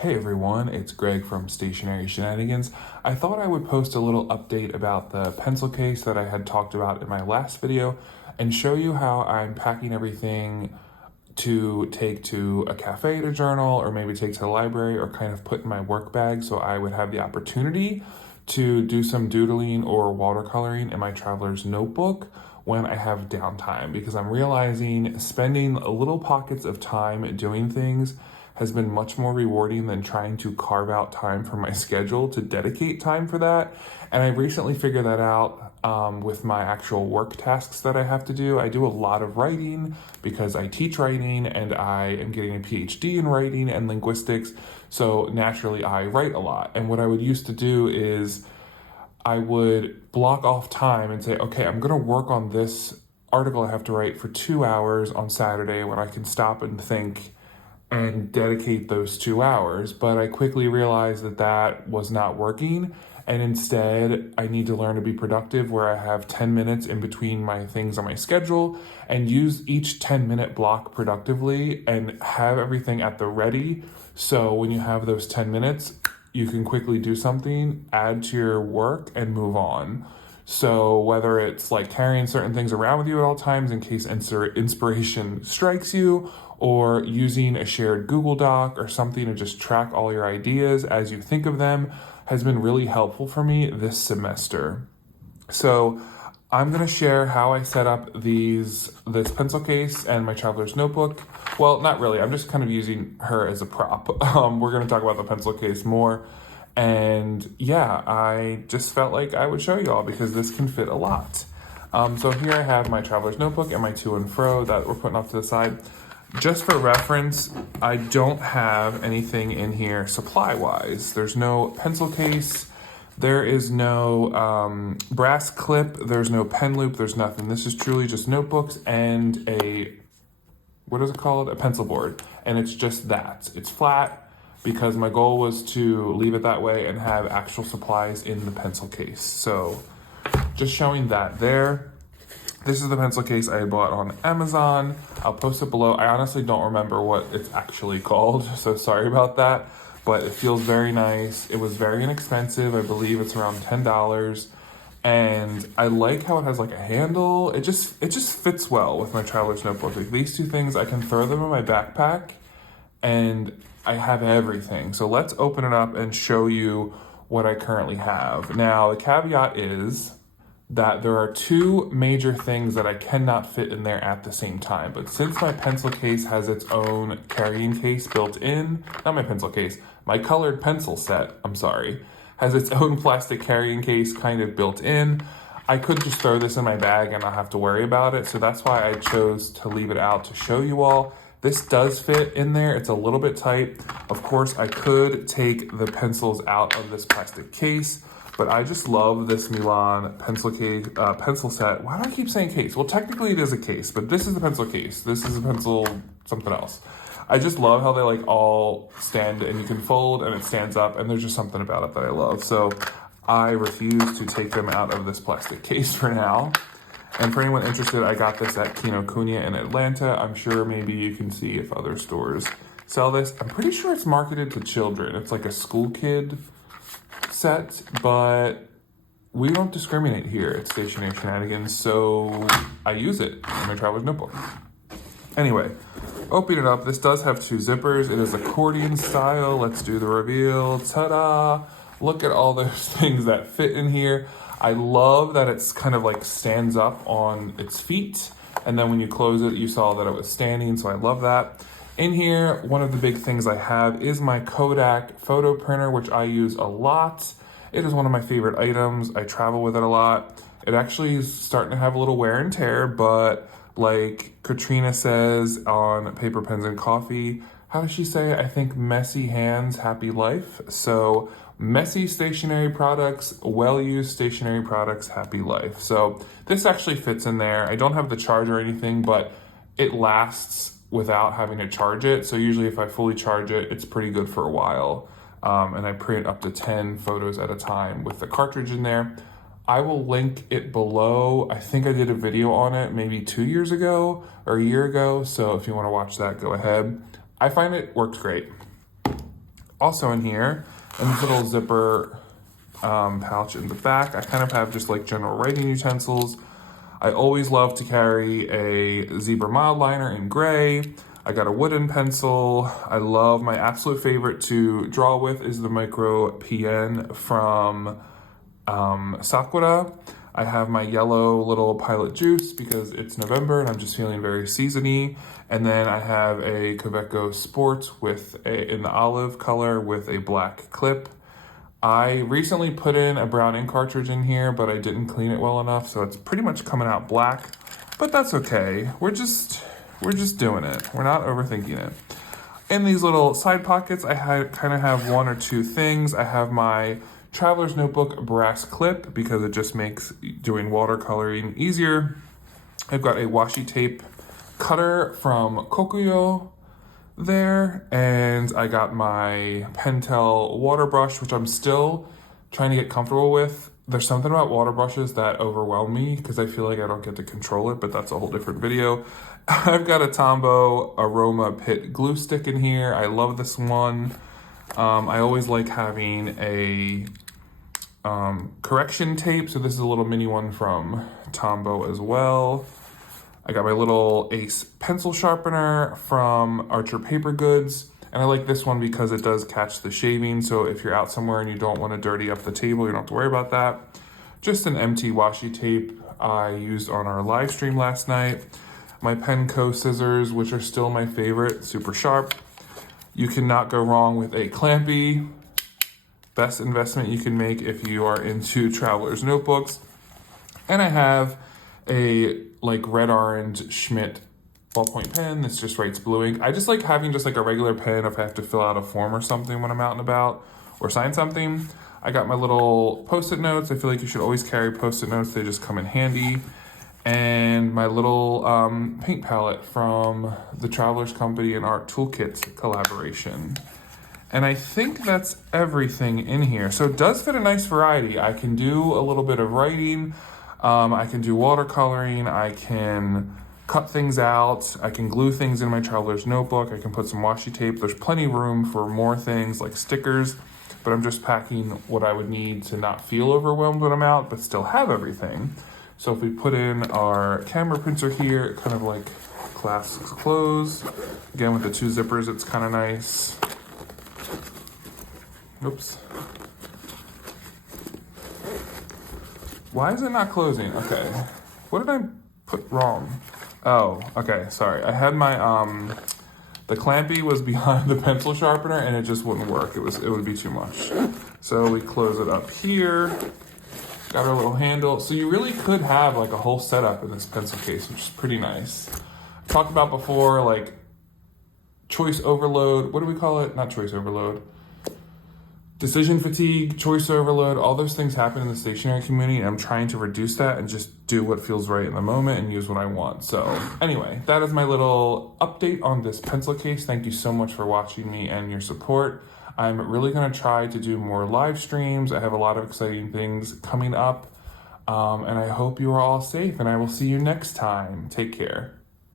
Hey everyone, it's Greg from Stationery Shenanigans. I thought I would post a little update about the pencil case that I had talked about in my last video and show you how I'm packing everything to take to a cafe to journal, or maybe take to the library, or kind of put in my work bag so I would have the opportunity to do some doodling or watercoloring in my traveler's notebook when I have downtime, because I'm realizing spending little pockets of time doing things has been much more rewarding than trying to carve out time from my schedule to dedicate time for that. And I recently figured that out with my actual work tasks that I have to do. I do a lot of writing because I teach writing and I am getting a PhD in writing and linguistics. So naturally I write a lot. And what I would used to do is I would block off time and say, okay, I'm going to work on this article I have to write for 2 hours on Saturday when I can stop and think and dedicate those 2 hours. But I quickly realized that that was not working. And instead, I need to learn to be productive where I have 10 minutes in between my things on my schedule and use each 10-minute block productively and have everything at the ready. So when you have those 10 minutes, you can quickly do something, add to your work, and move on. So whether it's like carrying certain things around with you at all times in case inspiration strikes you, or using a shared Google Doc or something to just track all your ideas as you think of them, has been really helpful for me this semester. So I'm going to share how I set up this pencil case and my traveler's notebook. Well, not really. I'm just kind of using her as a prop. We're going to talk about the pencil case more. And yeah, I just felt like I would show you all because this can fit a lot. So here I have my traveler's notebook and my to and fro that we're putting off to the side. Just for reference, I don't have anything in here supply-wise. There's no pencil case. There is no brass clip. There's no pen loop. There's nothing. This is truly just notebooks and what is it called? A pencil board. And it's just that. It's flat because my goal was to leave it that way and have actual supplies in the pencil case. So just showing that there. This is the pencil case I bought on Amazon. I'll post it below. I honestly don't remember what it's actually called, so sorry about that. But it feels very nice. It was very inexpensive. I believe it's around $10. And I like how it has like a handle. It just fits well with my traveler's notebook. Like these two things, I can throw them in my backpack and I have everything. So let's open it up and show you what I currently have. Now, the caveat is that there are two major things that I cannot fit in there at the same time. But since my pencil case has its own carrying case built in, not my pencil case, my colored pencil set, has its own plastic carrying case kind of built in, I could just throw this in my bag and not have to worry about it. So that's why I chose to leave it out to show you all. This does fit in there. It's a little bit tight. Of course, I could take the pencils out of this plastic case, but I just love this Milan pencil set. Why do I keep saying case? Well, technically it is a case, but this is the pencil case. This is a pencil something else. I just love how they like all stand and you can fold and it stands up, and there's just something about it that I love. So I refuse to take them out of this plastic case for now. And for anyone interested, I got this at Kinokuniya in Atlanta. I'm sure maybe you can see if other stores sell this. I'm pretty sure it's marketed to children. It's like a school kid set, but we don't discriminate here at Stationery Shenanigans, so I use it in my traveler's notebook. Anyway, opening it up, this does have two zippers. It is accordion style. Let's do the reveal. Ta-da! Look at all those things that fit in here. I love that it's kind of like stands up on its feet, and then when you close it, you saw that it was standing, so I love that. In here, one of the big things I have is my KODAK photo printer, which I use a lot. It is one of my favorite items. I travel with it a lot. It actually is starting to have a little wear and tear, but like Katrina says on Paper, Pens, and Coffee, how does she say? I think messy hands, happy life. So messy stationery products, well-used stationery products, happy life. So this actually fits in there. I don't have the charger or anything, but it lasts without having to charge it. So usually if I fully charge it, it's pretty good for a while. And I print up to 10 photos at a time with the cartridge in there. I will link it below. I think I did a video on it maybe 2 years ago or a year ago. So if you want to watch that, go ahead. I find it works great. also in here. And this little zipper pouch in the back. I kind of have just like general writing utensils. I always love to carry a zebra mild liner in gray. I got a wooden pencil. I love, my absolute favorite to draw with is the Micro PN from Sakura. I have my yellow little Pilot Juice because it's November and I'm just feeling very seasony. And then I have a Kaweco Sport in the olive color with a black clip. I recently put in a brown ink cartridge in here, but I didn't clean it well enough, so it's pretty much coming out black. But that's okay. We're just doing it. We're not overthinking it. In these little side pockets, I kind of have one or two things. I have my Traveler's Notebook brass clip because it just makes doing watercoloring easier. I've got a washi tape cutter from Kokuyo there, and I got my Pentel water brush, which I'm still trying to get comfortable with. There's something about water brushes that overwhelm me because I feel like I don't get to control it, but that's a whole different video. I've got a Tombow Aroma Pit glue stick in here. I love this one. I always like having a correction tape, so this is a little mini one from Tombow as well. I got my little Ace pencil sharpener from Archer Paper Goods, and I like this one because it does catch the shaving, so if you're out somewhere and you don't want to dirty up the table, you don't have to worry about that. Just an empty washi tape I used on our live stream last night. My Penco scissors, which are still my favorite, super sharp. You cannot go wrong with a Clampy. Best investment you can make if you are into Traveler's Notebooks. And I have a like red-orange Schmidt ballpoint pen that's just writes blue ink. I just like having just like a regular pen if I have to fill out a form or something when I'm out and about or sign something. I got my little Post-it notes. I feel like you should always carry Post-it notes. They just come in handy. And my little paint palette from the Travelers Company and Art Toolkit collaboration. And I think that's everything in here. So it does fit a nice variety. I can do a little bit of writing. I can do watercoloring. I can cut things out. I can glue things in my Traveler's Notebook. I can put some washi tape. There's plenty of room for more things like stickers, but I'm just packing what I would need to not feel overwhelmed when I'm out, but still have everything. So if we put in our camera printer here, it kind of like clasps close. Again, with the two zippers, it's kind of nice. Oops. Why is it not closing? Okay. What did I put wrong? Oh, okay, sorry. I had my, the Clampy was behind the pencil sharpener and it just wouldn't work. It would be too much. So we close it up here. Got our little handle. So you really could have like a whole setup in this pencil case, which is pretty nice. I talked about before, like choice overload. What do we call it? Not choice overload. Decision fatigue, choice overload, all those things happen in the stationery community, and I'm trying to reduce that and just do what feels right in the moment and use what I want. So anyway, that is my little update on this pencil case. Thank you so much for watching me and your support. I'm really gonna try to do more live streams. I have a lot of exciting things coming up, and I hope you are all safe, and I will see you next time. Take care.